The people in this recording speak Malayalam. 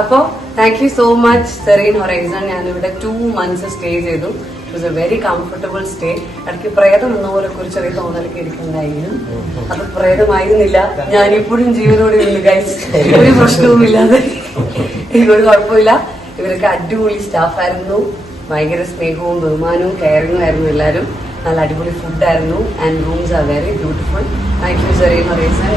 അപ്പൊ thank you so much serine horizon. ഞാനിവിടെ 2 months സ്റ്റേ ചെയ്തു. It was A very comfortable stay. ഇടയ്ക്ക് പ്രേതം എന്നപോലെ ഒരു ചെറിയ തോന്നലൊക്കെ എടുക്കണ്ടായിരുന്നു. അത് പ്രേതമായിരുന്നില്ല. ഞാനിപ്പോഴും ജീവനോടെ ഉണ്ട് ഗൈസ്. ഒരു പ്രശ്നവുമില്ലാതെ എനിക്കൊരു കുഴപ്പമില്ല. ഇവരൊക്കെ അടിപൊളി സ്റ്റാഫായിരുന്നു. ഭയങ്കര സ്നേഹവും ബഹുമാനവും കെയറിങ്ങും ആയിരുന്നു എല്ലാവരും. നല്ല അടിപൊളി ഫുഡായിരുന്നു. And rooms are very beautiful. Thank you serine horizon.